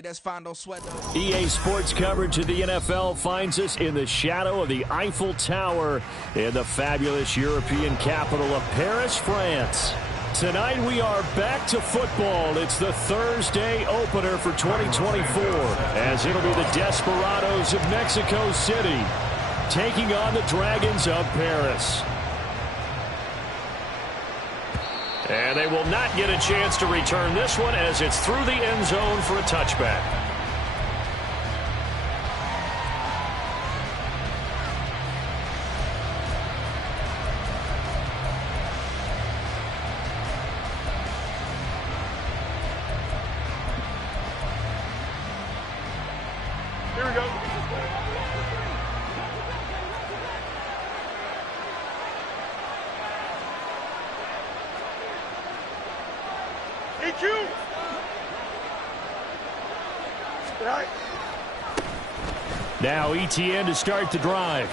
That's fine, don't sweat though. EA Sports coverage of the NFL finds us in the shadow of the Eiffel Tower in the fabulous European capital of Paris, France. Tonight we are back to football. It's the Thursday opener for 2024, as it'll be the Desperados of Mexico City taking on the Dragons of Paris. And they will not get a chance to return this one as it's through the end zone for a touchback. Here we go. EQ. Right. Now ETN to start the drive.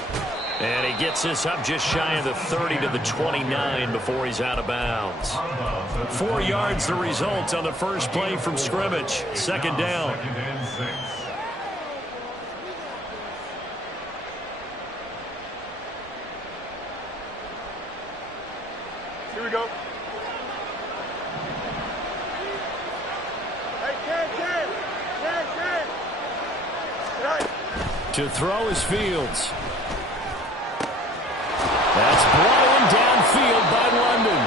And he gets this up just shy of the 30 to the 29 before he's out of bounds. 4 yards the result on the first play from scrimmage. Second down. Here we go. To throw is Fields. That's blown downfield by London.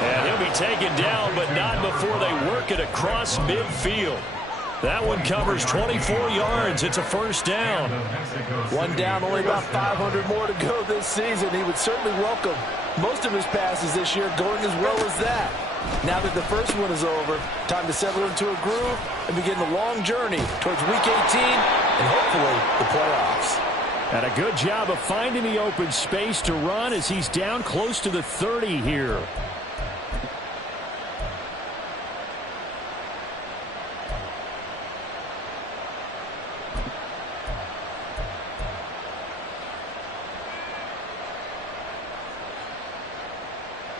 And he'll be taken down, but not before they work it across midfield. That one covers 24 yards. It's a first down. One down, only about 500 more to go this season. He would certainly welcome most of his passes this year going as well as that. Now that the first one is over, time to settle into a groove and begin the long journey towards Week 18 and hopefully the playoffs. And a good job of finding the open space to run as he's down close to the 30 here.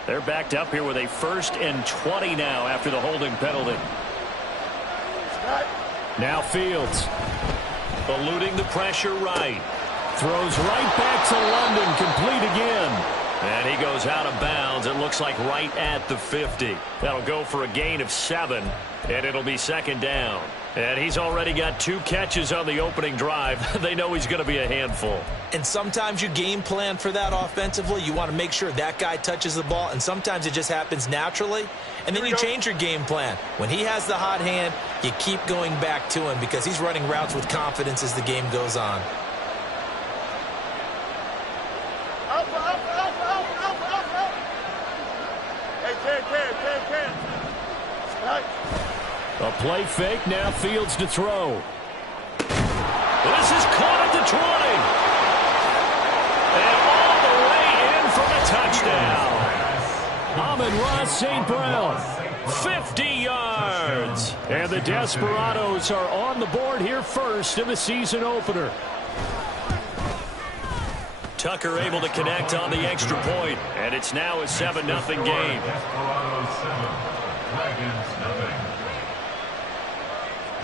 They're backed up here with a 1st and 20 now after the holding penalty. Now Fields. Eluding the pressure right. Throws right back to London. Complete again. And he goes out of bounds. It looks like right at the 50. That'll go for a gain of 7. And it'll be second down. And he's already got 2 catches on the opening drive. They know he's going to be a handful. And sometimes you game plan for that offensively. You want to make sure that guy touches the ball, and sometimes it just happens naturally. And then you change your game plan. When he has the hot hand, you keep going back to him because he's running routes with confidence as the game goes on. A play fake, now Fields to throw. This is caught at the 20. And all the way in for a touchdown. Amon-Ra St. Brown, 50 yards. And the Desperados are on the board here first in the season opener. Tucker able to connect on the extra point, and it's now a 7-0 game.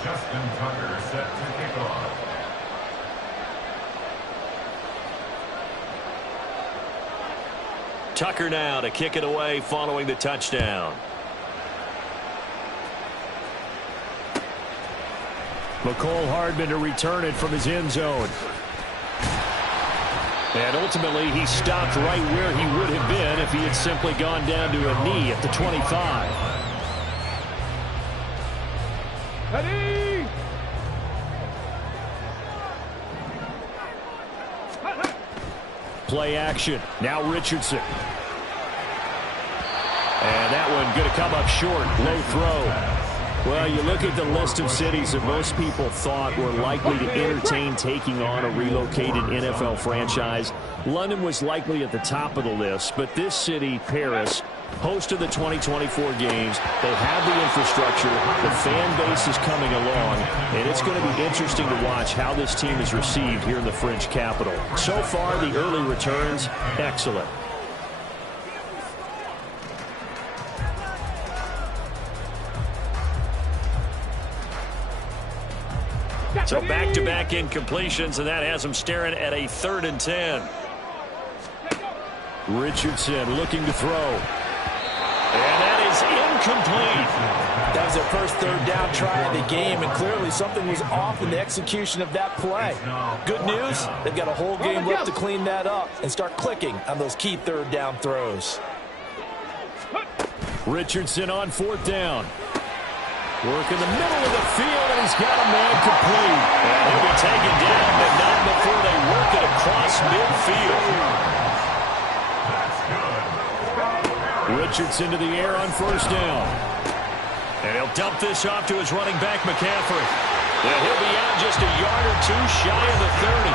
Justin Tucker set to kick off. Tucker now to kick it away following the touchdown. McCole Hardman to return it from his end zone. And ultimately he stopped right where he would have been if he had simply gone down to a knee at the 25. Ready? Play action. Now Richardson. And that one going to come up short. Low throw. Well, you look at the list of cities that most people thought were likely to entertain taking on a relocated NFL franchise. London was likely at the top of the list, but this city, Paris, host of the 2024 games, they have the infrastructure, the fan base is coming along, and it's going to be interesting to watch how this team is received here in the French capital. So far, the early returns, excellent. So back-to-back incompletions, and that has them staring at a 3rd and 10. Richardson looking to throw. And that is incomplete. That was their first 3rd down try of the game, and clearly something was off in the execution of that play. Good news, they've got a whole game left to clean that up and start clicking on those key 3rd down throws. Richardson on 4th down. Work in the middle of the field, and he's got a man complete. And he'll be taken down, but not before they work it across midfield. Richardson to the air on 1st down. And he'll dump this off to his running back, McCaffrey. And he'll be out just a yard or 2 shy of the 30.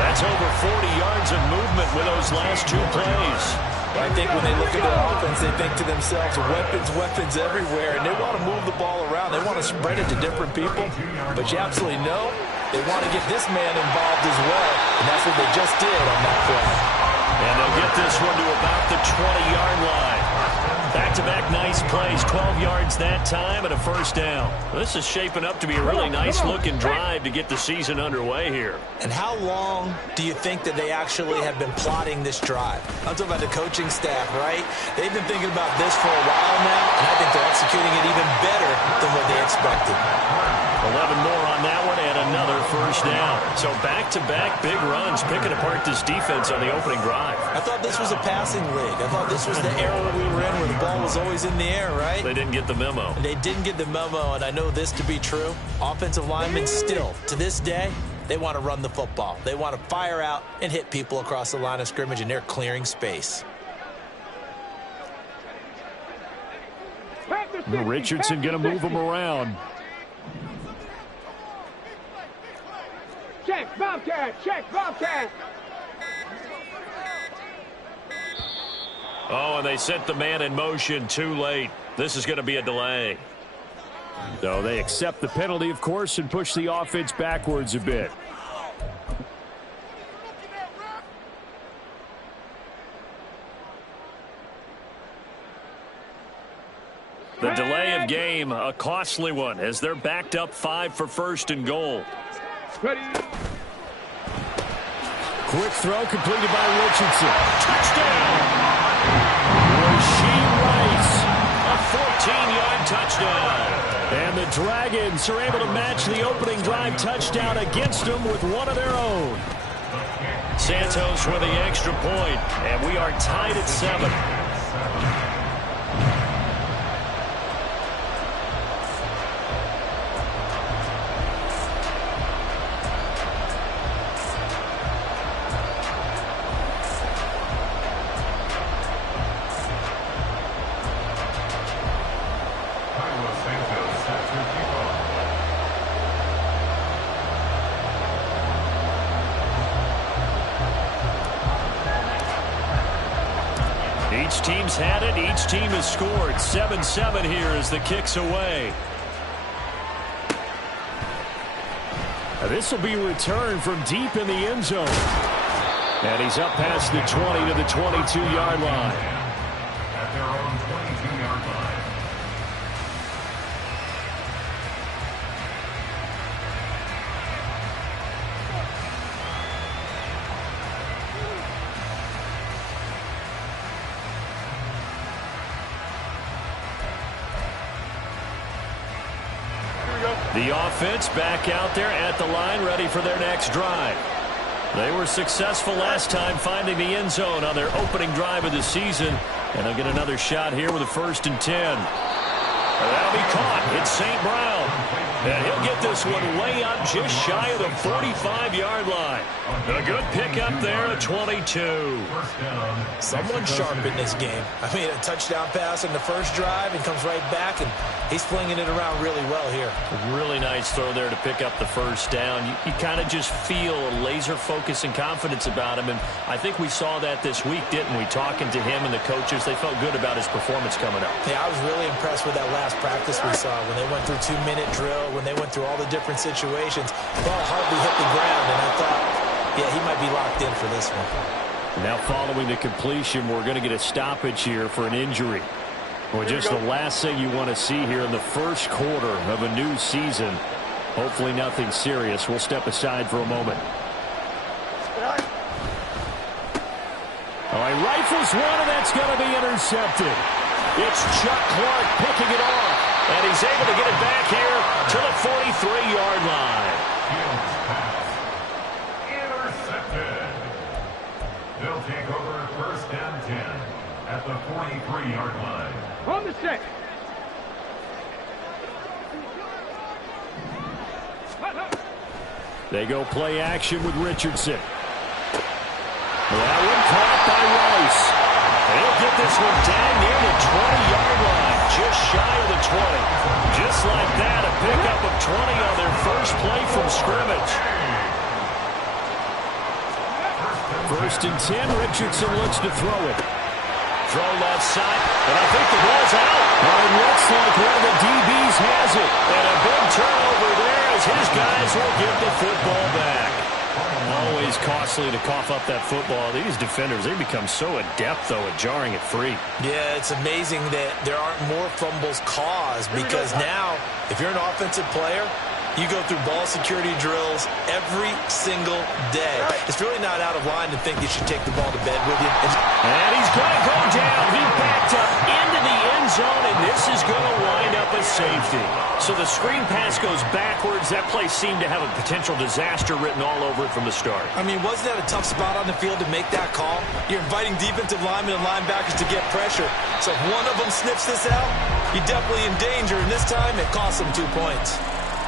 That's over 40 yards of movement with those last 2 plays. I think when they look at their offense, they think to themselves, weapons everywhere, and they want to move the ball around. They want to spread it to different people, but you absolutely know they want to get this man involved as well, and that's what they just did on that play. And they'll get this one to about the 20-yard line. Back-to-back nice plays, 12 yards that time and a 1st down. This is shaping up to be a really nice-looking drive to get the season underway here. And how long do you think that they actually have been plotting this drive? I'm talking about the coaching staff, right? They've been thinking about this for a while now, and I think they're executing it even better than what they expected. 11 more on that one and another 1st down. So back-to-back big runs, picking apart this defense on the opening drive. I thought this was a passing league. I thought this was the era we were in where the ball was always in the air, right? They didn't get the memo. They didn't get the memo, and I know this to be true. Offensive linemen still, to this day, they want to run the football. They want to fire out and hit people across the line of scrimmage, and they're clearing space. Richardson going to move him around. Check, Bobcat, check, Bobcat. Oh, and they sent the man in motion too late. This is going to be a delay. So they accept the penalty, of course, and push the offense backwards a bit. The delay of game, a costly one, as they're backed up 5 for 1st and goal. Ready. Quick throw completed by Richardson. Touchdown! Rasheed Rice, a 14-yard touchdown. And the Dragons are able to match the opening drive touchdown against them with one of their own. Santos with the extra point, and we are tied at 7. Each team's had it. Each team has scored. 7-7 here as the kick's away. This will be returned from deep in the end zone. And he's up past the 20 to the 22-yard line. At their own 22-yard line. The offense back out there at the line, ready for their next drive. They were successful last time finding the end zone on their opening drive of the season. And they'll get another shot here with a 1st and 10. That'll be caught. It's St. Brown. And he'll get this one way up just shy of the 45-yard line. A good pickup there at 22. Someone sharp in this game. I mean, a touchdown pass in the first drive and comes right back, and he's flinging it around really well here. A really nice throw there to pick up the 1st down. You kind of just feel a laser focus and confidence about him, and I think we saw that this week, didn't we? Talking to him and the coaches, they felt good about his performance coming up. Yeah, I was really impressed with that last practice we saw when they went through 2-minute drill, when they went through all the different situations. The ball hardly hit the ground, and I thought, yeah, he might be locked in for this one. Now following the completion, we're going to get a stoppage here for an injury. Well, just the last thing you want to see here in the first quarter of a new season. Hopefully nothing serious. We'll step aside for a moment. All right, rifles one, and that's going to be intercepted. It's Chuck Clark picking it off, and he's able to get it back here to the 43-yard line. Intercepted. They'll take over first and 10 at the 43-yard line. On the 6. They go play action with Richardson. That one caught by Rice. They'll get this one down near the 20-yard line, just shy of the 20. Just like that, a pickup of 20 on their first play from scrimmage. First and 10, Richardson looks to throw it. Throw left side, and I think the ball's out. Well, it looks like one of the DBs has it. And a big turnover there as his guys will get the football back. Always costly to cough up that football. These defenders, they become so adept, though, at jarring it free. Yeah, it's amazing that there aren't more fumbles caused because now, if you're an offensive player, you go through ball security drills every single day. It's really not out of line to think you should take the ball to bed with you. And he's going to go down. He backed up into the end zone, and this is going to wind up a safety. So the screen pass goes backwards. That play seemed to have a potential disaster written all over it from the start. I mean, wasn't that a tough spot on the field to make that call? You're inviting defensive linemen and linebackers to get pressure. So if one of them sniffs this out, you're definitely in danger. And this time, it costs them 2 points.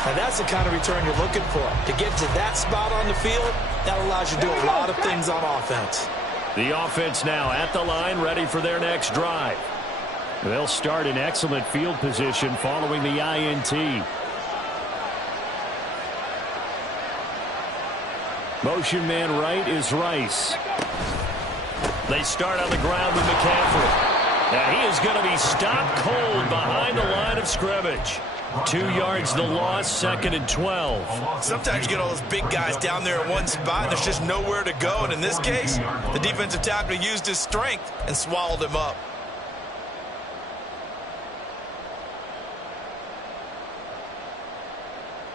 And that's the kind of return you're looking for. To get to that spot on the field, that allows you to do a lot of things on offense. The offense now at the line, ready for their next drive. They'll start in excellent field position following the INT. Motion man right is Rice. They start on the ground with McCaffrey. Now he is going to be stopped cold behind the line of scrimmage. 2 yards the loss, 2nd and 12. Sometimes you get all those big guys down there in one spot, and there's just nowhere to go. And in this case, the defensive tackle used his strength and swallowed him up.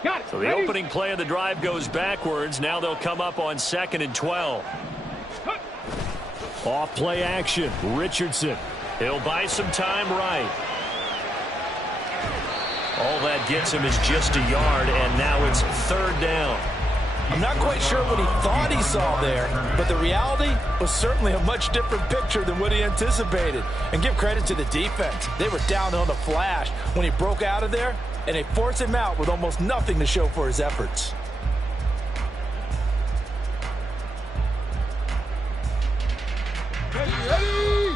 Got it. So the opening play of the drive goes backwards. Now they'll come up on 2nd and 12. Off play action, Richardson. He'll buy some time right. All that gets him is just a yard, and now it's 3rd down. I'm not quite sure what he thought he saw there, but the reality was certainly a much different picture than what he anticipated. And give credit to the defense. They were down on the flash when he broke out of there, and they forced him out with almost nothing to show for his efforts. Ready.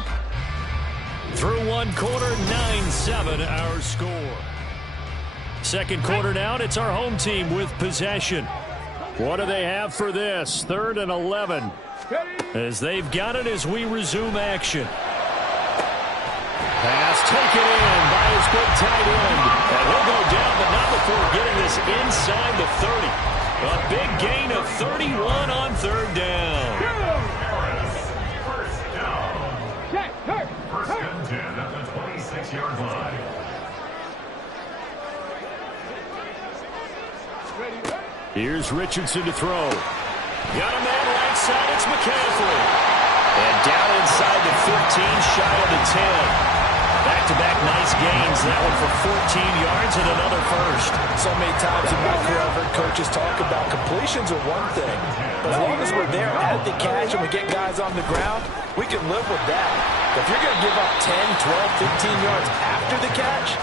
Through one quarter, 9-7 our score. Second quarter now, and it's our home team with possession. What do they have for this? 3rd and 11. As they've got it as we resume action. Pass taken in by his big tight end. And he'll go down, but not before getting this inside the 30. A big gain of 31 on 3rd down. First down. First and 10 at the 26-yard line. Here's Richardson to throw. Got a man right side, it's McCaffrey. And down inside the 15, shy of the 10. Back-to-back nice gains. That one for 14 yards and another first. So many times in my career, I've heard coaches talk about completions are one thing. But as long as we're there at the catch and we get guys on the ground, we can live with that. But if you're going to give up 10, 12, 15 yards after the catch,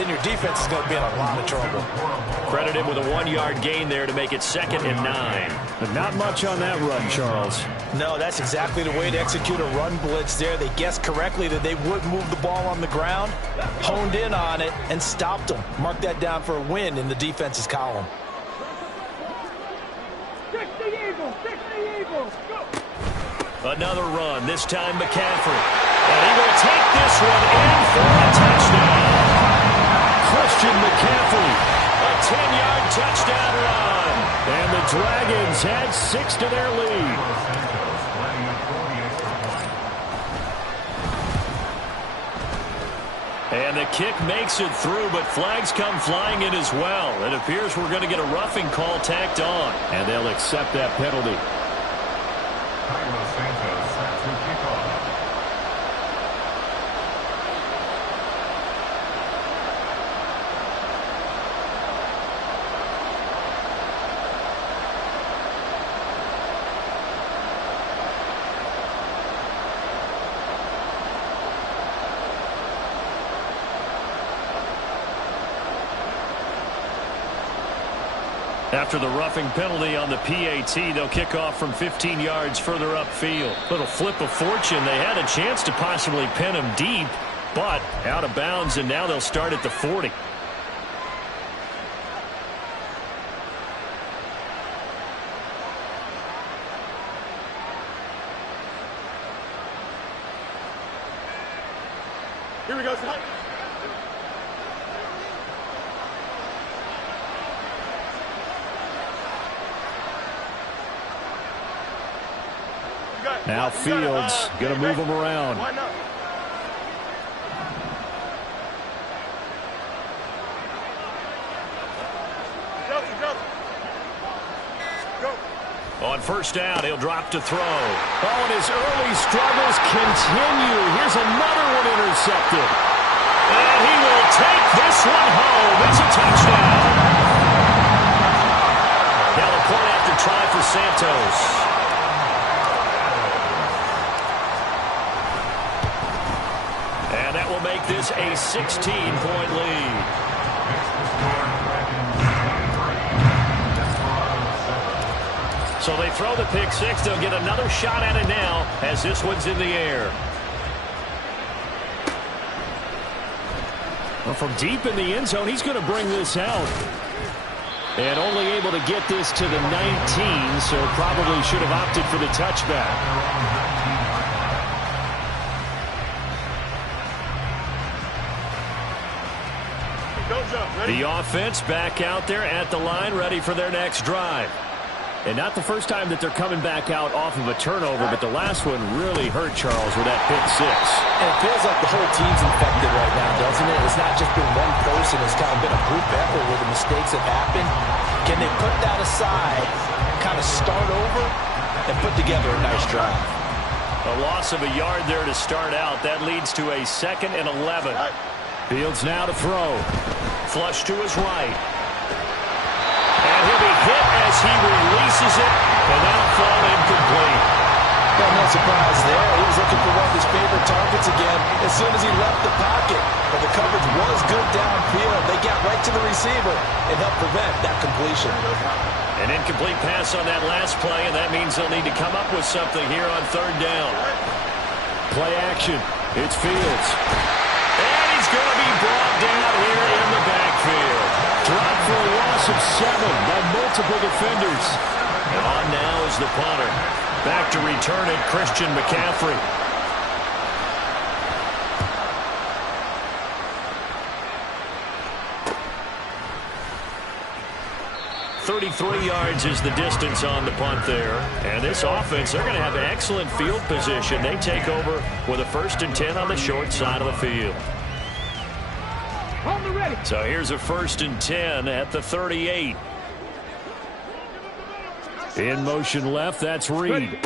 then your defense is going to be in a lot of trouble. Credit him with a 1-yard gain there to make it 2nd and 9. But not much on that run, Charles. No, that's exactly the way to execute a run blitz there. They guessed correctly that they would move the ball on the ground, honed in on it, and stopped them. Mark that down for a win in the defense's column. 60 Eagles, 60 Eagles, go! Another run, this time McCaffrey. And he will take this one in for a touchdown. Christian McCaffrey, a 10-yard touchdown run. And the Dragons had 6 to their lead. And the kick makes it through, but flags come flying in as well. It appears we're going to get a roughing call tacked on, and they'll accept that penalty. After the roughing penalty on the PAT, they'll kick off from 15 yards further upfield. Little flip of fortune. They had a chance to possibly pin him deep, but out of bounds, and now they'll start at the 40. Here we go, son. Now Fields going to move him around. On first down, he'll drop to throw. Oh, and his early struggles continue. Here's another one intercepted. And he will take this one home. It's a touchdown. Now the point after try for Santos. And that will make this a 16-point lead. So they throw the pick six. They'll get another shot at it now as this one's in the air. Well, from deep in the end zone, he's going to bring this out. And only able to get this to the 19, so probably should have opted for the touchback. The offense back out there at the line, ready for their next drive. And not the first time that they're coming back out off of a turnover, but the last one really hurt Charles with that pick six. And it feels like the whole team's infected right now, doesn't it? It's not just been one person. It's kind of been a group effort where the mistakes have happened. Can they put that aside, kind of start over, and put together a nice drive? A loss of a yard there to start out. That leads to a 2nd and 11. Fields now to throw. Flush to his right. And he'll be hit as he releases it, and that'll fall incomplete. Well, no surprise there. He was looking for one of his favorite targets again as soon as he left the pocket. But the coverage was good downfield. They got right to the receiver and helped prevent that completion. An incomplete pass on that last play, and that means they'll need to come up with something here on 3rd down. Play action. It's Fields. And he's going to be brought down here in the backfield. Dropped for a loss of 7 by multiple defenders. And on now is the punter. Back to return it, Christian McCaffrey. .33 yards is the distance on the punt there. And this offense, they're going to have excellent field position. They take over with a 1st and 10 on the short side of the field. So here's a 1st and 10 at the 38. In motion left, that's Reed.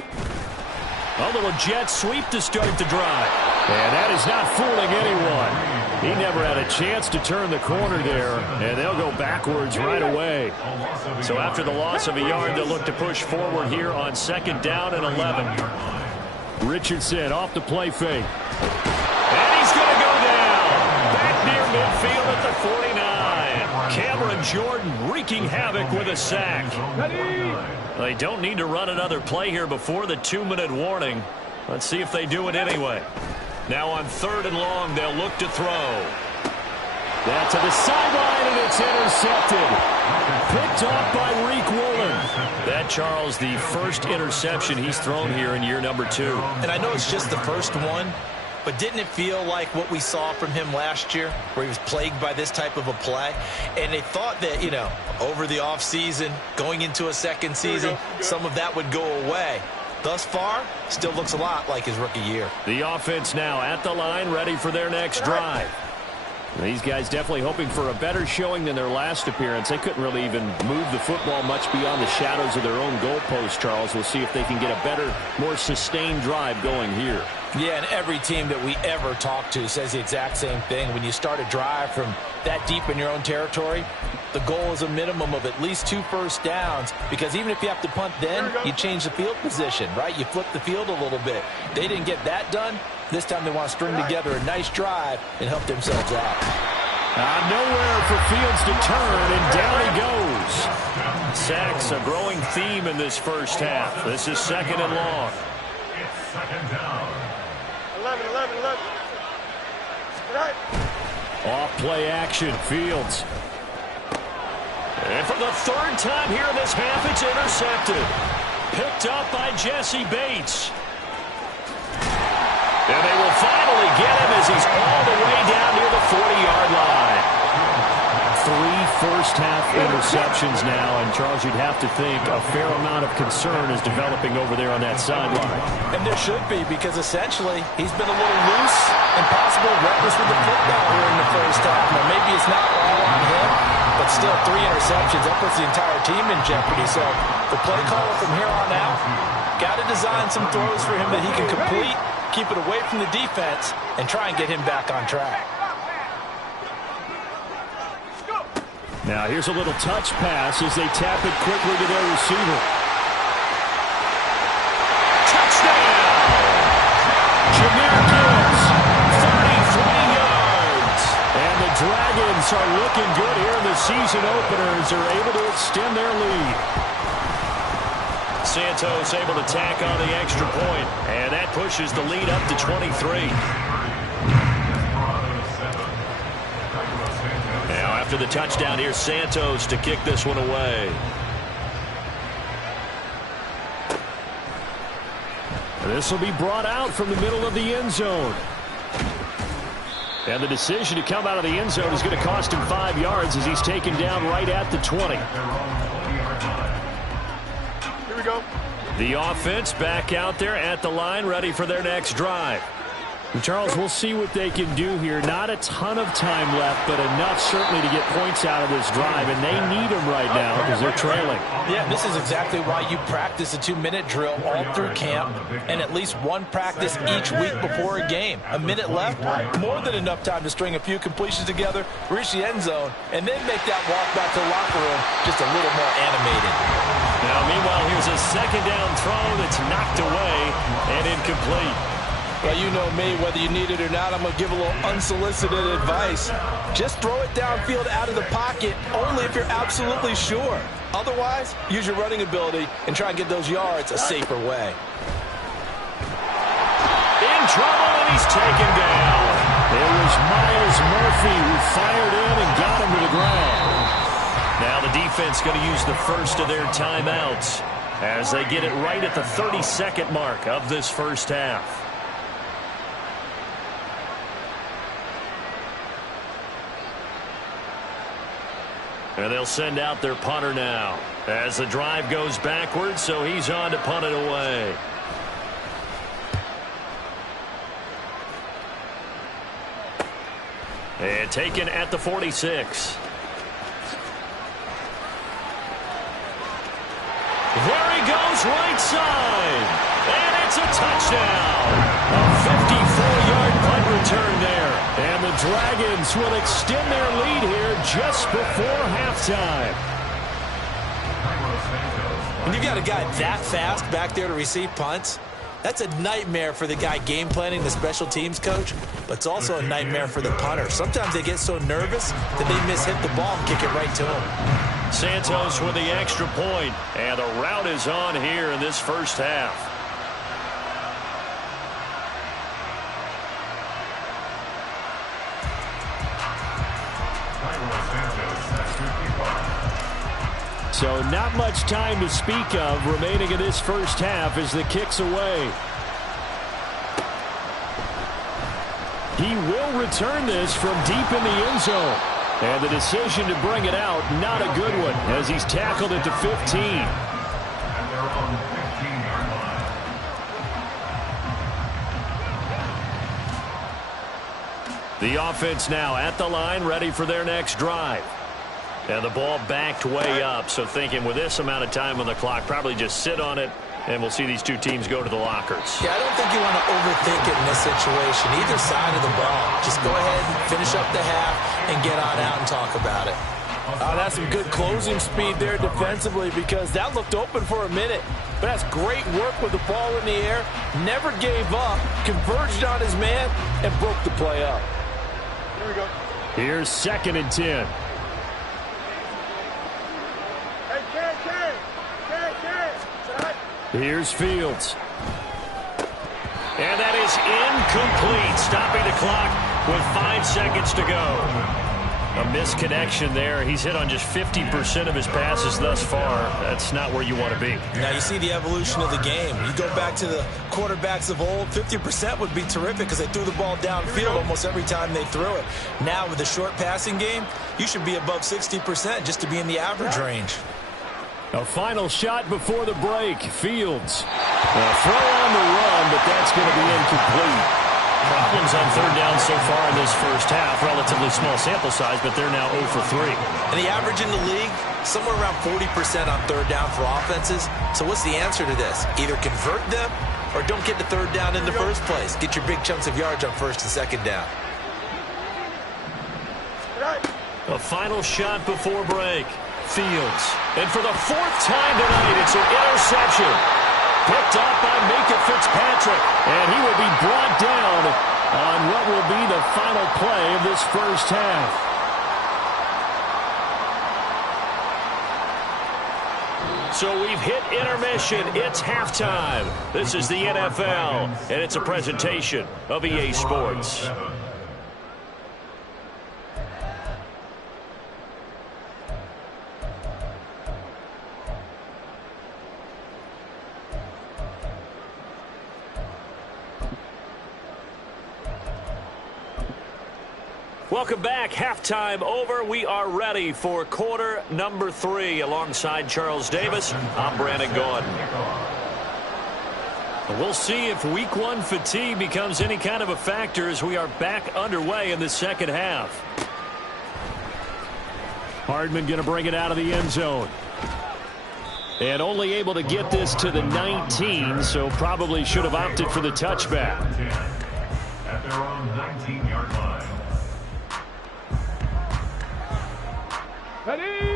A little jet sweep to start the drive. And that is not fooling anyone. He never had a chance to turn the corner there, and they'll go backwards right away. So after the loss of a yard, they'll look to push forward here on 2nd down and 11. Richardson off the play fake. And he's going to go down. Back near midfield at the 49. Cameron Jordan wreaking havoc with a sack. They don't need to run another play here before the 2-minute warning. Let's see if they do it anyway. Now on 3rd and long, they'll look to throw. That to the sideline, and it's intercepted. Picked off by Reek Woolen. That, Charles, the first interception he's thrown here in year number 2. And I know it's just the first one, but didn't it feel like what we saw from him last year, where he was plagued by this type of a play? And they thought that, you know, over the offseason, going into a 2nd season, some of that would go away. Thus far, still looks a lot like his rookie year. The offense now at the line, ready for their next drive. These guys definitely hoping for a better showing than their last appearance. They couldn't really even move the football much beyond the shadows of their own goalpost, Charles. We'll see if they can get a better, more sustained drive going here. Yeah, and every team that we ever talk to says the exact same thing. When you start a drive from that deep in your own territory, the goal is a minimum of at least 2 first downs, because even if you have to punt then, you change the field position, right? You flip the field a little bit. They didn't get that done. This time they want to string together a nice drive and help themselves out. Nowhere for Fields to turn, and down he goes. Sacks, a growing theme in this first half. This is 2nd and long. It's 2nd down. 11. Right. Off play action, Fields. And for the 3rd time here in this half, it's intercepted. Picked up by Jesse Bates. And they will finally get him as he's all the way down near the 40-yard line. 3 first-half interceptions now, and Charles, you'd have to think a fair amount of concern is developing over there on that sideline. And there should be, because essentially he's been a little loose and possibly reckless with the football here in the first half. Now, maybe it's not all on him, but still 3 interceptions. That puts the entire team in jeopardy. So the play caller from here on out, got to design some throws for him that he can complete, keep it away from the defense, and try and get him back on track. Now here's a little touch pass as they tap it quickly to their receiver. Touchdown! Jahmyr Gibbs, 33 yards. And the Dragons are looking good here in the season opener as they're able to extend their lead. Santos able to tack on the extra point, and that pushes the lead up to 23. Now after the touchdown, here's Santos to kick this one away. This will be brought out from the middle of the end zone. And the decision to come out of the end zone is going to cost him 5 yards as he's taken down right at the 20. Here we go. The offense back out there at the line, ready for their next drive. And Charles, we'll see what they can do here. Not a ton of time left, but enough certainly to get points out of this drive, and they need them right now because they're trailing. Yeah, this is exactly why you practice a 2-minute drill all through camp and at least one practice each week before a game. A minute left, more than enough time to string a few completions together, reach the end zone, and then make that walk back to the locker room just a little more animated. Now, meanwhile, here's a 2nd down throw that's knocked away and incomplete. Well, you know me, whether you need it or not, I'm going to give a little unsolicited advice. Just throw it downfield out of the pocket only if you're absolutely sure. Otherwise, use your running ability and try and get those yards a safer way. In trouble, and he's taken down. It was Myles Murphy who fired in and got him to the ground. Now the defense going to use the first of their timeouts as they get it right at the 30-second mark of this first half. And they'll send out their punter now as the drive goes backwards, so he's on to punt it away. And taken at the 46. There he goes, right side. And it's a touchdown. A 54-yard punt return there. And the Dragons will extend their lead here just before halftime. When you've got a guy that fast back there to receive punts, that's a nightmare for the guy game planning, the special teams coach, but it's also a nightmare for the punter. Sometimes they get so nervous that they mishit the ball and kick it right to him. Santos with the extra point, and the route is on here in this first half. So not much time to speak of remaining in this first half as the kick's away. He will return this from deep in the end zone. And the decision to bring it out, not a good one, as he's tackled at the 15. And they're on the 15-yard line. The offense now at the line, ready for their next drive. And the ball backed way up, so thinking with this amount of time on the clock, probably just sit on it, and we'll see these two teams go to the lockers. Yeah, I don't think you want to overthink it in this situation. Either side of the ball. Just go ahead and finish up the half and get on out and talk about it. That's some good closing speed there defensively, because that looked open for a minute. But that's great work with the ball in the air. Never gave up, converged on his man, and broke the play up. Here we go. Here's 2nd and 10. Hey, Ken. Here's Fields. And that is incomplete, stopping the clock with 5 seconds to go. A misconnection there. He's hit on just 50% of his passes thus far. That's not where you want to be. Now you see the evolution of the game. You go back to the quarterbacks of old, 50% would be terrific because they threw the ball downfield almost every time they threw it. Now with the short passing game, you should be above 60% just to be in the average range. A final shot before the break. Fields. A throw on the run, but that's going to be incomplete. Problems on 3rd down so far in this first half. Relatively small sample size, but they're now 0 for 3. And the average in the league, somewhere around 40% on 3rd down for offenses. So what's the answer to this? Either convert them or don't get the 3rd down in the first place. Get your big chunks of yards on 1st and 2nd down. A final shot before break. Fields. And for the 4th time tonight, it's an interception. Picked up by Minkah Fitzpatrick. And he will be brought down on what will be the final play of this first half. So we've hit intermission. It's halftime. This is the NFL, and it's a presentation of EA Sports. Welcome back. Halftime over. We are ready for quarter number 3. Alongside Charles Davis, I'm Brandon Gordon. We'll see if week 1 fatigue becomes any kind of a factor as we are back underway in the second half. Hardman going to bring it out of the end zone. And only able to get this to the 19, so probably should have opted for the touchback. At their own 19-yard line.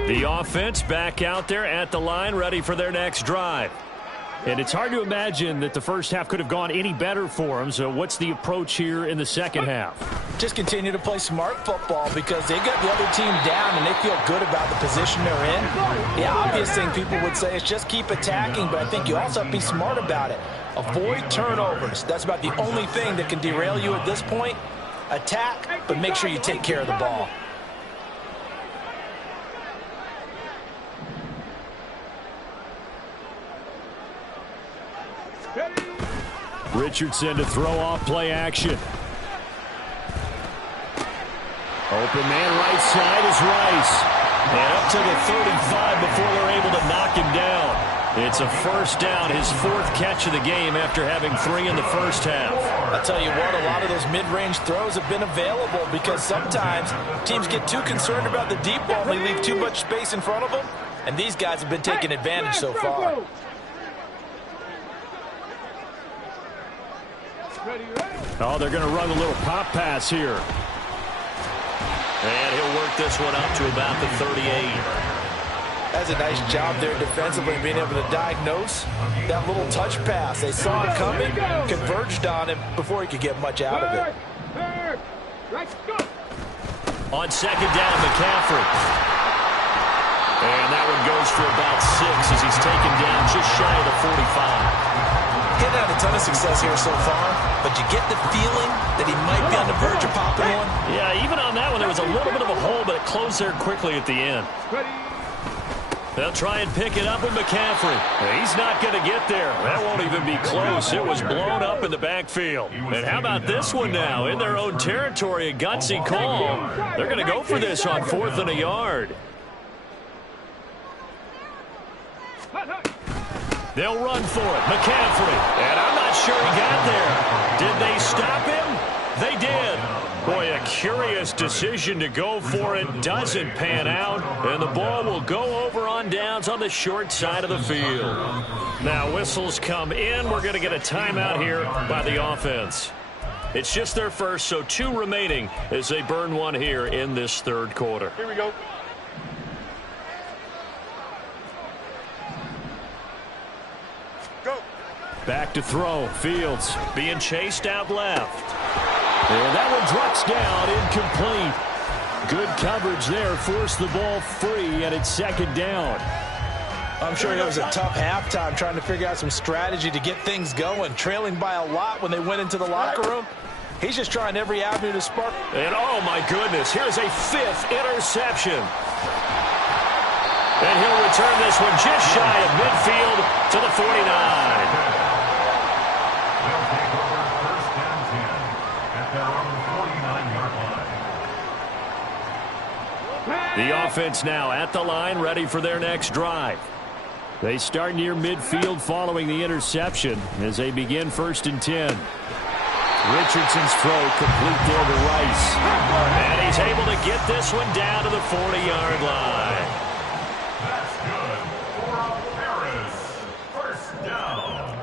The offense back out there at the line, ready for their next drive. And it's hard to imagine that the first half could have gone any better for them. So what's the approach here in the second half? Just continue to play smart football because they got the other team down and they feel good about the position they're in. The obvious thing people would say is just keep attacking, but I think you also have to be smart about it. Avoid turnovers. That's about the only thing that can derail you at this point. Attack, but make sure you take care of the ball. Richardson to throw off play action. Open man right side is Rice. And up to the 35 before they're able to knock him down. It's a first down, his 4th catch of the game after having 3 in the first half. I'll tell you what, a lot of those mid-range throws have been available because sometimes teams get too concerned about the deep ball and they leave too much space in front of them. And these guys have been taking advantage so far. Oh, they're going to run a little pop pass here. And he'll work this one up to about the 38. That's a nice job there defensively, being able to diagnose that little touch pass. They saw it coming, converged on him before he could get much out of it. On 2nd down, McCaffrey. And that one goes for about 6 as he's taken down just shy of the 45. Getting had a ton of success here so far, but you get the feeling that he might be on the verge of popping one. Yeah, even on that one, there was a little bit of a hole, but it closed there quickly at the end. They'll try and pick it up with McCaffrey. He's not going to get there. That won't even be close. It was blown up in the backfield. And how about this one now? In their own territory, a gutsy call. They're going to go for this on 4th and a yard. They'll run for it. McCaffrey. And I'm not sure he got there. Did they stop him? They did. Boy, a curious decision to go for it. Doesn't pan out. And the ball will go over on downs on the short side of the field. Now whistles come in. We're going to get a timeout here by the offense. It's just their first, so 2 remaining as they burn one here in this third quarter. Here we go. Go. Back to throw. Fields being chased out left. And that one drops down, incomplete. Good coverage there, forced the ball free, and it's second down. I'm sure it was a tough halftime trying to figure out some strategy to get things going. Trailing by a lot when they went into the locker room. He's just trying every avenue to spark. And oh my goodness, here's a 5th interception. And he'll return this one just shy of midfield to the 49. They'll take over first and 10 at their own 49-yard line. The offense now at the line, ready for their next drive. They start near midfield following the interception as they begin first and 10. Richardson's throw complete there to Rice. And he's able to get this one down to the 40-yard line. That's good for Paris. First down.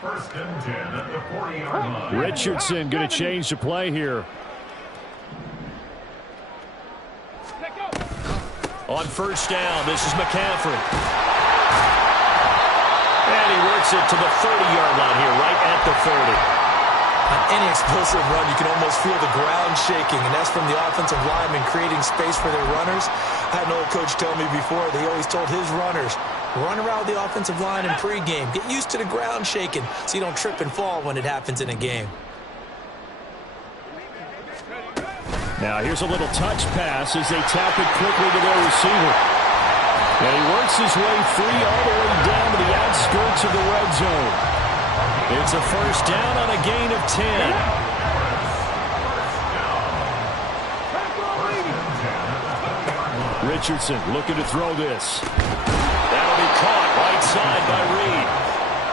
First and 10 at the 40-yard line. Richardson going to change the play here. On first down, this is McCaffrey. And he works it to the 30-yard line here, right at the 30. On any explosive run, you can almost feel the ground shaking, and that's from the offensive linemen creating space for their runners. I had an old coach tell me before, they always told his runners, run around the offensive line in pregame. Get used to the ground shaking so you don't trip and fall when it happens in a game. Now here's a little touch pass as they tap it quickly to their receiver. And he works his way free all the way down to the outskirts of the red zone. It's a first down on a gain of 10. Richardson looking to throw this. That'll be caught right side by Reed.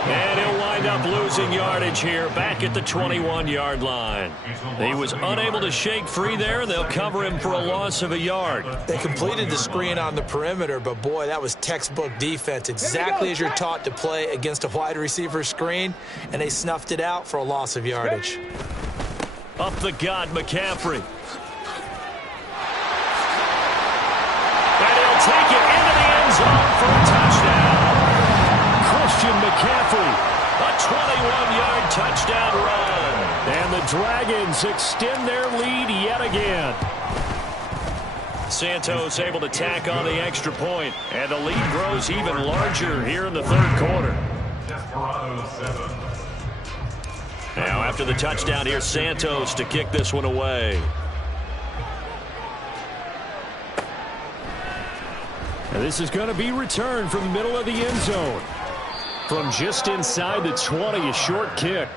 And he'll wind up losing yardage here back at the 21-yard line. He was unable to shake free there, and they'll cover him for a loss of a yard. They completed the screen on the perimeter, but boy, that was textbook defense. Exactly as you're taught to play against a wide receiver screen, and they snuffed it out for a loss of yardage. Up the gut, McCaffrey. And he'll take it into the end zone for a touchdown. Christian McCaffrey, a 21-yard touchdown run. And the Dragons extend their lead yet again. Santos able to tack on the extra point, and the lead grows even larger here in the third quarter. Desperados 7. Now after the touchdown, here's Santos to kick this one away. And this is going to be returned from the middle of the end zone. From just inside the 20, a short kick.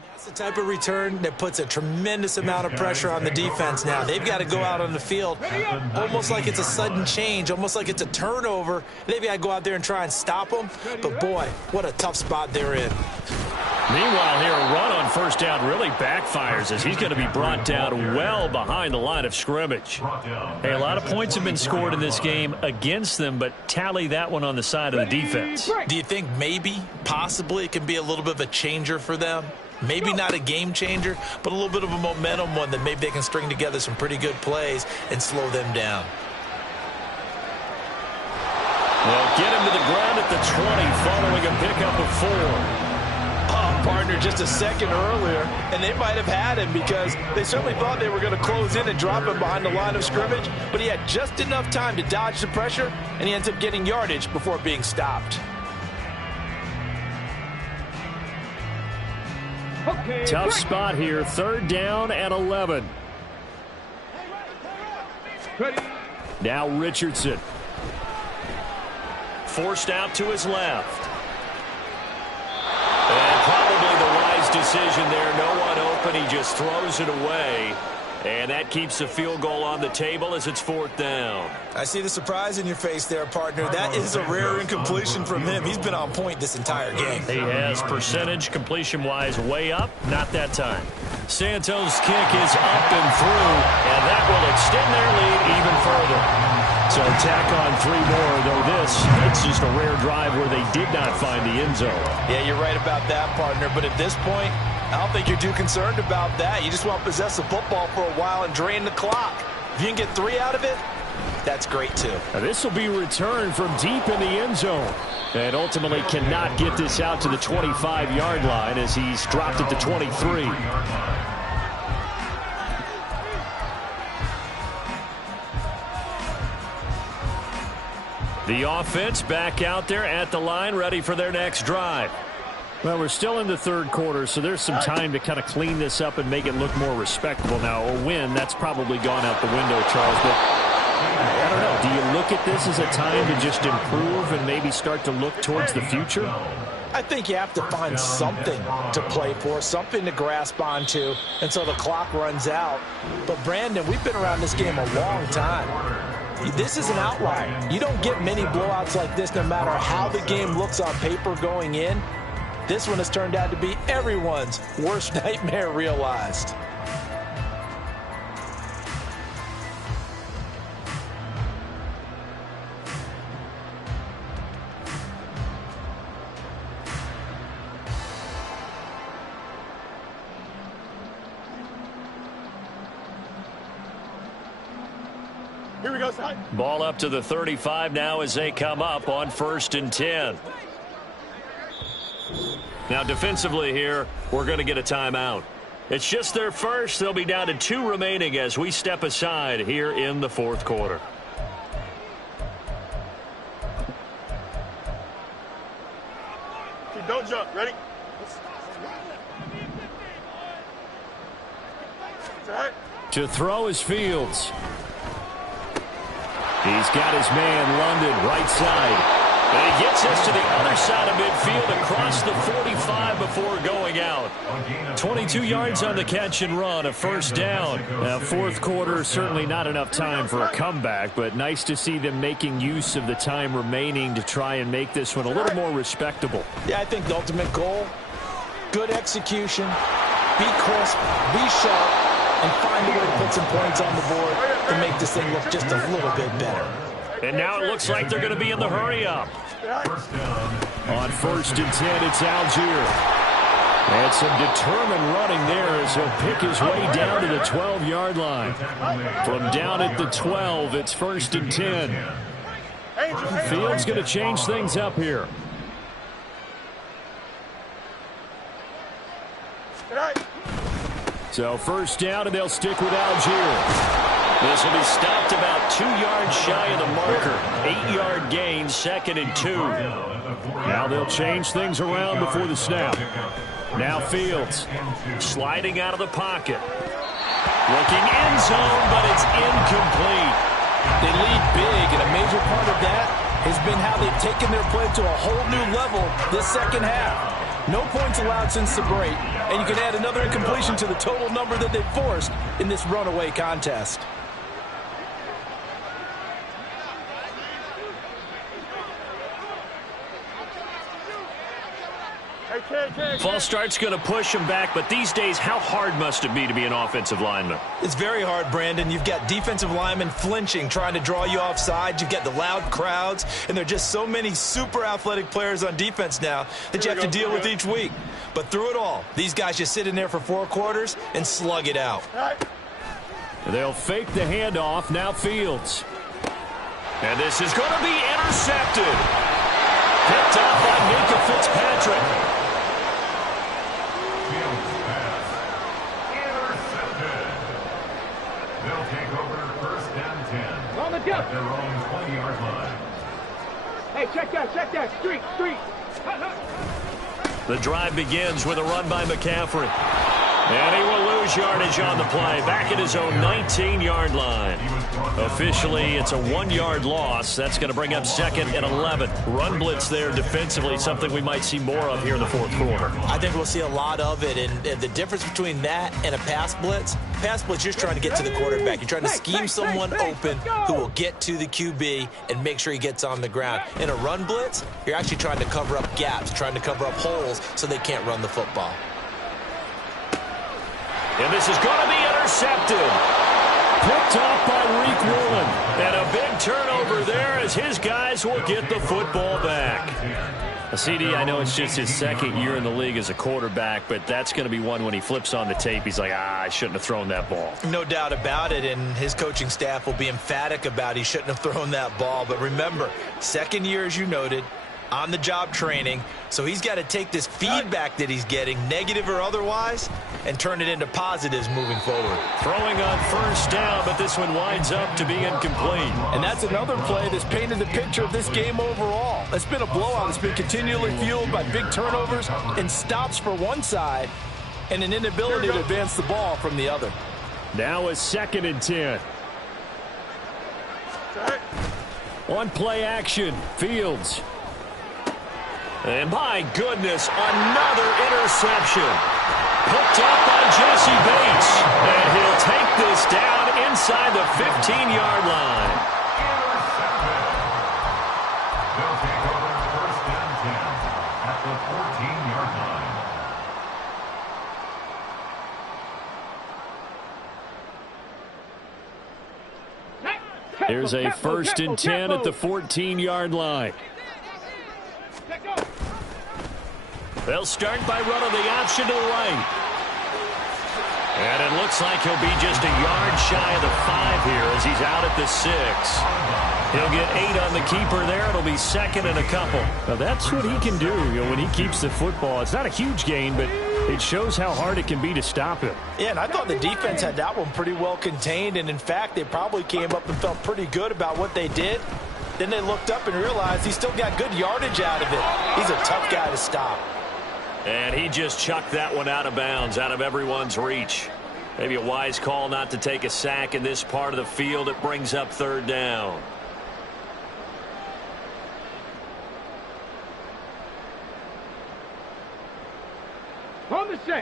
That's the type of return that puts a tremendous amount of pressure on the defense now. They've got to go out on the field almost like it's a sudden change, almost like it's a turnover. They've got to go out there and try and stop them. But, boy, what a tough spot they're in. Meanwhile, here, a run on first down really backfires as he's going to be brought down well behind the line of scrimmage. Hey, a lot of points have been scored in this game against them, but tally that one on the side of the defense. Do you think maybe, possibly, it can be a little bit of a changer for them? Maybe not a game changer, but a little bit of a momentum one that maybe they can string together some pretty good plays and slow them down. Well, get him to the ground at the 20 following a pickup of 4. Partner just a second earlier, and they might have had him because they certainly thought they were going to close in and drop him behind the line of scrimmage, but he had just enough time to dodge the pressure, and he ends up getting yardage before being stopped. Tough spot here, third down and 11. Now Richardson. Forced out to his left. And probably the wise decision there. No one open. He just throws it away. And that keeps the field goal on the table as it's 4th down. I see the surprise in your face there, partner. That is a rare incompletion from him. He's been on point this entire game. He has percentage completion-wise way up. Not that time. Santos' kick is up and through, and that will extend their lead even further. So tack on 3 more, though it's just a rare drive where they did not find the end zone. Yeah, you're right about that, partner. But at this point, I don't think you're too concerned about that. You just want to possess the football for a while and drain the clock. If you can get 3 out of it, that's great too. Now this will be returned from deep in the end zone. And ultimately cannot get this out to the 25-yard line as he's dropped it to 23. The offense back out there at the line, ready for their next drive. Well, we're still in the 3rd quarter, so there's some time to kind of clean this up and make it look more respectable. Now, a win, that's probably gone out the window, Charles. But I don't know. Do you look at this as a time to just improve and maybe start to look towards the future? I think you have to find something to play for, something to grasp onto until the clock runs out. But, Brandon, we've been around this game a long time. This is an outlier. You don't get many blowouts like this no matter how the game looks on paper going in. This one has turned out to be everyone's worst nightmare realized. Here we go, side. Ball up to the 35 now as they come up on 1st and 10. Now defensively here, we're going to get a timeout. It's just their first. They'll be down to 2 remaining as we step aside here in the 4th quarter. Okay, don't jump. Ready? Right. To throw is Fields. He's got his man London right side. And he gets us to the other side of midfield across the 45 before going out. 22 yards on the catch and run, a 1st down. Now, 4th quarter, certainly not enough time for a comeback, but nice to see them making use of the time remaining to try and make this one a little more respectable. Yeah, I think the ultimate goal, good execution, be crisp, be sharp, and find a way to put some points on the board to make this thing look just a little bit better. And now it looks like they're going to be in the hurry-up. On 1st and 10, it's Algier. And some determined running there as he'll pick his way down to the 12-yard line. From down at the 12, it's 1st and 10. Fields going to change things up here. So 1st down, and they'll stick with Algier. This will be stopped about 2 yards shy of the marker. 8-yard gain, 2nd and 2. Now they'll change things around before the snap. Now Fields sliding out of the pocket. Looking end zone, but it's incomplete. They lead big, and a major part of that has been how they've taken their play to a whole new level this 2nd half. No points allowed since the break, and you can add another incompletion to the total number that they've forced in this runaway contest. False start's going to push him back, but these days, how hard must it be to be an offensive lineman? It's very hard, Brandon. You've got defensive linemen flinching, trying to draw you offside. You've got the loud crowds, and there are just so many super athletic players on defense now that you have to deal with each week. But through it all, these guys just sit in there for 4 quarters and slug it out. They'll fake the handoff. Now Fields. And this is going to be intercepted. Picked up by Minka Fitzpatrick. At their own 20-yard line. Hey, check that. Street. The drive begins with a run by McCaffrey. And he will lose yardage on the play. Back at his own 19-yard line. Officially, it's a 1-yard loss. That's going to bring up 2nd and 11. Run blitz there defensively, something we might see more of here in the fourth quarter. I think we'll see a lot of it, and the difference between that and a pass blitz, you're just trying to get to the quarterback. You're trying to scheme someone open who will get to the QB and make sure he gets on the ground. In a run blitz, you're actually trying to cover up gaps, trying to cover up holes so they can't run the football. And this is going to be intercepted. Picked off by Reek Woolen. And a big turnover there as his guys will get the football back. CD, I know it's just his 2nd year in the league as a quarterback, but that's going to be one when he flips on the tape. He's like, I shouldn't have thrown that ball. No doubt about it, and his coaching staff will be emphatic about he shouldn't have thrown that ball. But remember, 2nd year, as you noted, on-the-job training, so he's got to take this feedback that he's getting, negative or otherwise, and turn it into positives moving forward. Throwing on first down, but this one winds up to be incomplete. And that's another play that's painted the picture of this game overall. It's been a blowout. It's been continually fueled by big turnovers and stops for one side and an inability to advance the ball from the other. Now a 2nd and 10. On play action, Fields. And my goodness, another interception. Picked up by Jesse Bates. And he'll take this down inside the 15-yard line. Intercepted. They'll take over 1st and 10 at the 14-yard line. Here's a 1st and 10 at the 14-yard line. They'll start by running the option to the right. And it looks like he'll be just a yard shy of the 5 here as he's out at the 6. He'll get 8 on the keeper there. It'll be 2nd and a couple. Now that's what he can do, when he keeps the football. It's not a huge gain, but it shows how hard it can be to stop him. Yeah, and I thought the defense had that one pretty well contained, and in fact, they probably came up and felt pretty good about what they did. Then they looked up and realized he still got good yardage out of it. He's a tough guy to stop. And he just chucked that one out of bounds, out of everyone's reach. Maybe a wise call not to take a sack in this part of the field. It brings up 3rd down.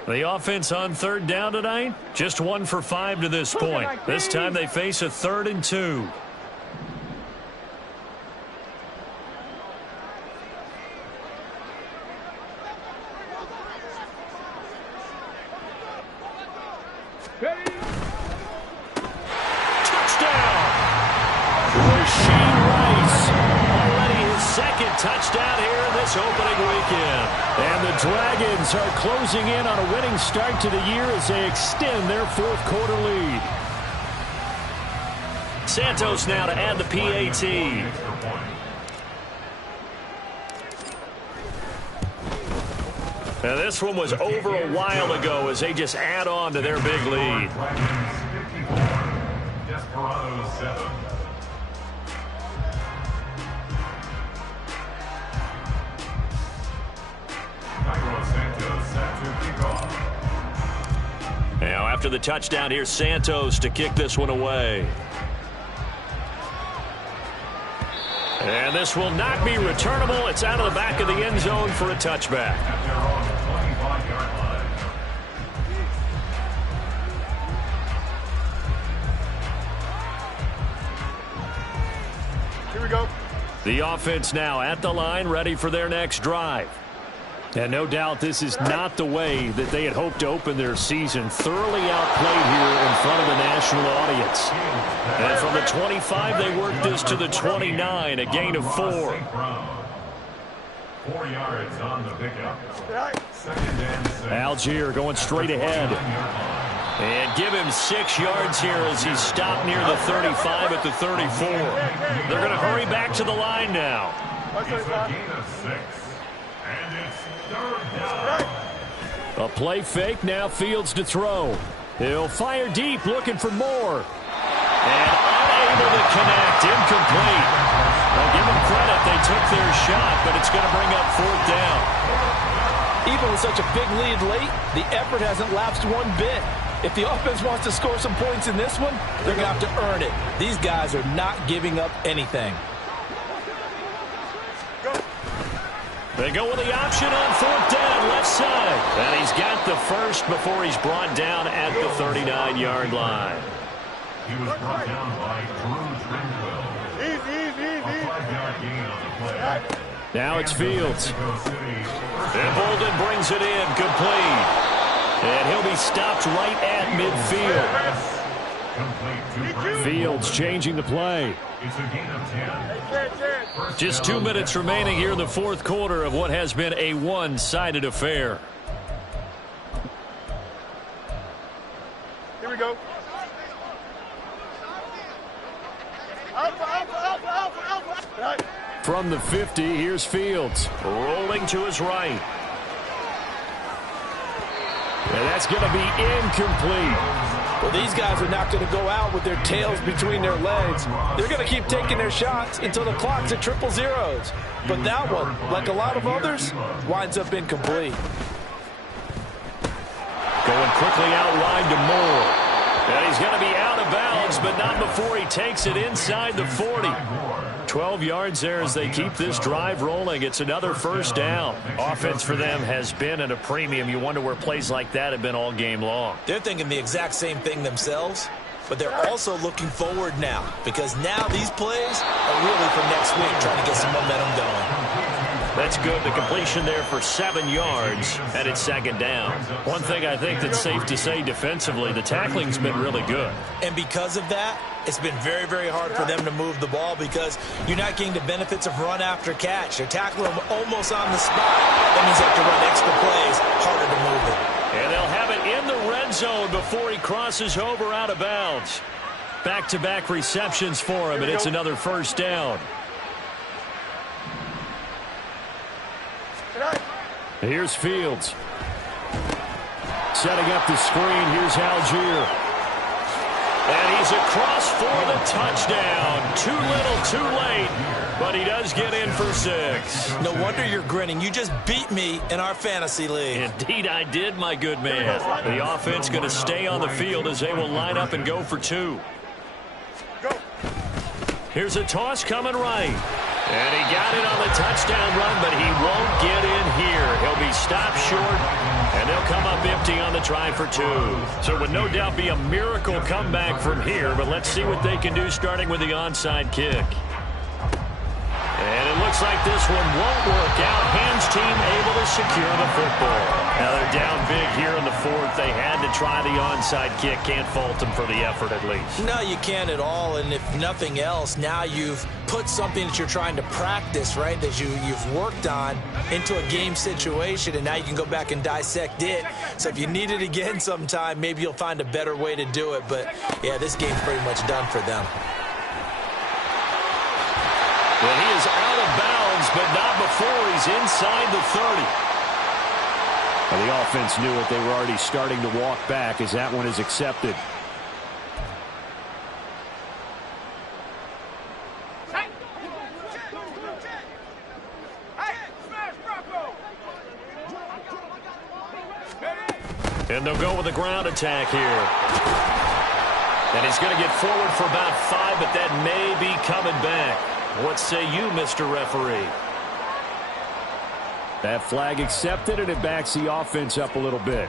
The offense on 3rd down tonight, just 1 for 5 to this point. This time they face a 3rd and 2. Touchdown here in this opening weekend. And the Dragons are closing in on a winning start to the year as they extend their 4th quarter lead. Santos now to add the PAT. Now this one was over a while ago as they just add on to their big lead. Desperados 7. Now after the touchdown, here's Santos to kick this one away. And this will not be returnable. It's out of the back of the end zone for a touchback. Here we go. The offense now at the line, ready for their next drive. And no doubt this is not the way that they had hoped to open their season. Thoroughly outplayed here in front of a national audience. And from the 25, they worked this to the 29, a gain of 4. 4 yards on the pickup. 2nd and 6. Algier going straight ahead. And give him 6 yards here as he's stopped near the 35 at the 34. They're going to hurry back to the line now. It's a gain of 6. And it's 3rd down. A play fake, now Fields to throw. He'll fire deep, looking for more. And unable to connect, incomplete. Well, give them credit, they took their shot, but it's going to bring up 4th down. Even with such a big lead late, the effort hasn't lapsed one bit. If the offense wants to score some points in this one, they're going to have to earn it. These guys are not giving up anything. They go with the option on 4th down, left side. And he's got the first before he's brought down at the 39-yard line. He was brought down by Drew Tranquil. Easy. A 5-yard gain on the play. Now it's Fields. And Bolden brings it in, complete. And he'll be stopped right at midfield. Fields changing the play. It's a gain of 10. Just 2 minutes remaining here in the 4th quarter of what has been a one-sided affair. Here we go. Alpha. From the 50, here's Fields. Rolling to his right. And that's going to be incomplete. Well, these guys are not going to go out with their tails between their legs. They're going to keep taking their shots until the clock's at 0-0s. But that one, like a lot of others, winds up incomplete. Going quickly out wide to Moore. And he's going to be out of bounds, but not before he takes it inside the 40. 12 yards there as they keep this drive rolling. It's another first down. Offense for them has been at a premium. You wonder where plays like that have been all game long. They're thinking the exact same thing themselves, but they're also looking forward now because now these plays are really for next week, trying to get some momentum going. That's good. The completion there for 7 yards, and it's 2nd down. One thing I think that's safe to say defensively, the tackling's been really good. And because of that, it's been very, very hard for them to move the ball because you're not getting the benefits of run after catch. They're tackling them almost on the spot. That means they have to run extra plays, harder to move it. And they'll have it in the red zone before he crosses over out of bounds. Back-to-back receptions for him, and it's another first down. Here's Fields. Setting up the screen. Here's Algier. And he's across for the touchdown. Too little, too late. But he does get in for 6. No wonder you're grinning. You just beat me in our fantasy league. Indeed, I did, my good man. The offense going to stay on the field as they will line up and go for 2. Here's a toss coming right. And he got it on the touchdown run, but he won't get in here. He'll be stopped short, and they'll come up empty on the try for 2. So it would no doubt be a miracle comeback from here, but let's see what they can do starting with the onside kick. And it looks like this one won't work out. Ham's team able to secure the football. Now they're down big here in the 4th. They had to try the onside kick. Can't fault them for the effort at least. No, you can't at all. And if nothing else, now you've put something that you're trying to practice, right, that you've worked on into a game situation, and now you can go back and dissect it. So if you need it again sometime, maybe you'll find a better way to do it. But, yeah, this game's pretty much done for them. Well, he is out of bounds, but not before he's inside the 30. Well, the offense knew it. They were already starting to walk back as that one is accepted. And they'll go with the ground attack here. And he's going to get forward for about 5, but that may be coming back. What say you, Mr. Referee? That flag accepted, and it backs the offense up a little bit.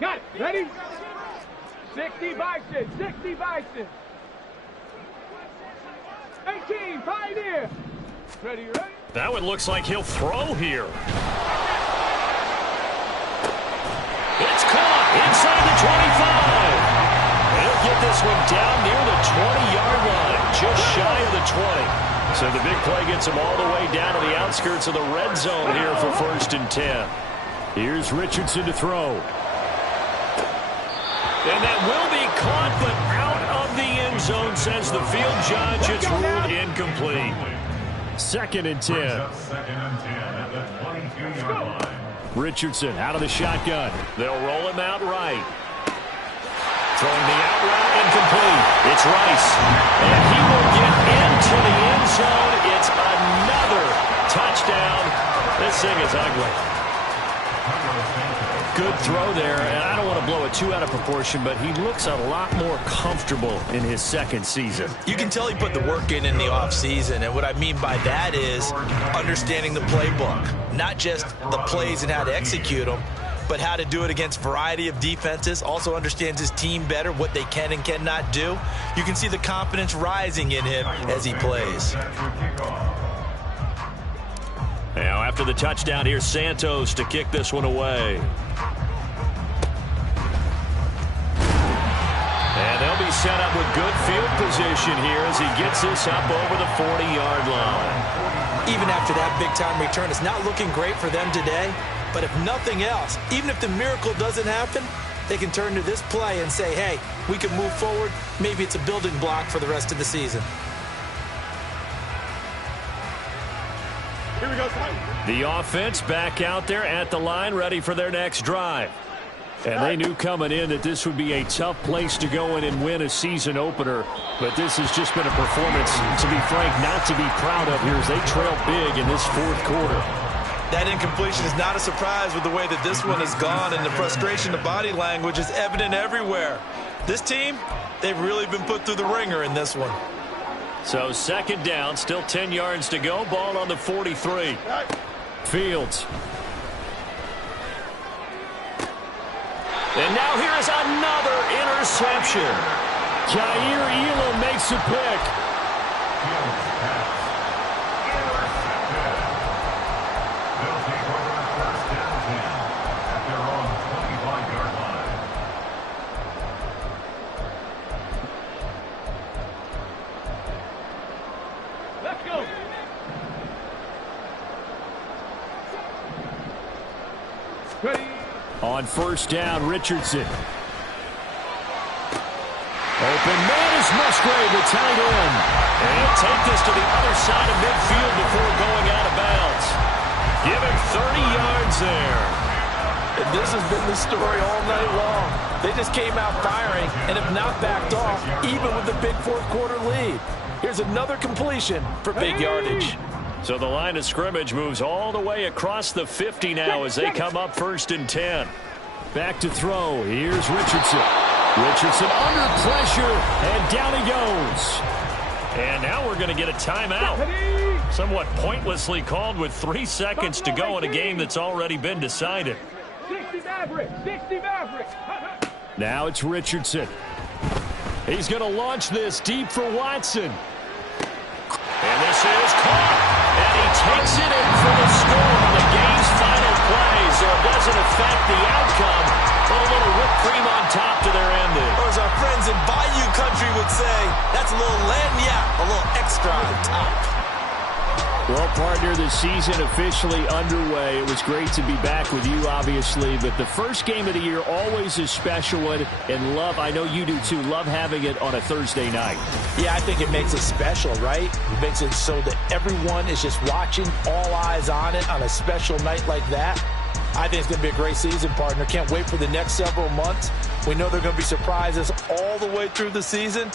Got it. Ready? 60 Bison. 60 Bison. 18 Pioneer. Ready? That one looks like he'll throw here. It's caught inside the 25. He'll get this one down near the 20-yard line, just shy of the 20. So the big play gets him all the way down to the outskirts of the red zone here for 1st and 10. Here's Richardson to throw. And that will be caught, but out of the end zone, says the field judge. It's ruled incomplete. 2nd and 10. Second and 10 at the 22-yard line. Richardson out of the shotgun. They'll roll him out right. Throwing the out route incomplete. It's Rice. And he will get into the end zone. It's another touchdown This thing is ugly. Good throw there, and I don't want to blow it too out of proportion, but he looks a lot more comfortable in his second season. You can tell he put the work in the offseason, and what I mean by that is understanding the playbook. Not just the plays and how to execute them, but how to do it against a variety of defenses. Also understands his team better, what they can and cannot do. You can see the confidence rising in him as he plays. Now, after the touchdown, here's Santos to kick this one away. And they'll be set up with good field position here as he gets this up over the 40-yard line. Even after that big-time return, it's not looking great for them today. But if nothing else, even if the miracle doesn't happen, they can turn to this play and say, hey, we can move forward. Maybe it's a building block for the rest of the season. Here we go. The offense back out there at the line, ready for their next drive. And they knew coming in that this would be a tough place to go in and win a season opener. But this has just been a performance, to be frank, not to be proud of here as they trail big in this fourth quarter. That incompletion is not a surprise with the way that this one has gone, and the frustration, the body language is evident everywhere. This team, they've really been put through the ringer in this one. So second down, still 10 yards to go. Ball on the 43. Fields. And now here is another interception. Jair Elam makes a pick. They'll take over first and 10 at their own 25-yard line. Let's go. Ready. On first down, Richardson. Open man is Musgrave, the tight end. And he'll take this to the other side of midfield before going out of bounds. Give him 30 yards there. And this has been the story all night long. They just came out firing and have not backed off, even with the big fourth quarter lead. Here's another completion for big yardage. So the line of scrimmage moves all the way across the 50 now as they come up first and 10. Back to throw. Here's Richardson. Richardson under pressure, and down he goes. And now we're going to get a timeout. Somewhat pointlessly called with 3 seconds to go in a game that's already been decided. 60 Maverick. 60 Maverick. Now it's Richardson. He's going to launch this deep for Watson. And this is caught. And he takes it in for the score on the game's final play. So it doesn't affect the outcome, but a little whipped cream on top to their ending. Or as our friends in Bayou Country would say, that's a little lagniappe, a little extra on top. Well, partner, the season officially underway. It was great to be back with you, obviously, but the first game of the year always a special one, and love, I know you do too, love having it on a Thursday night. Yeah, I think it makes it special, right? It makes it so that everyone is just watching, all eyes on it on a special night like that. I think it's going to be a great season, partner. Can't wait for the next several months. We know there are going to be surprises all the way through the season.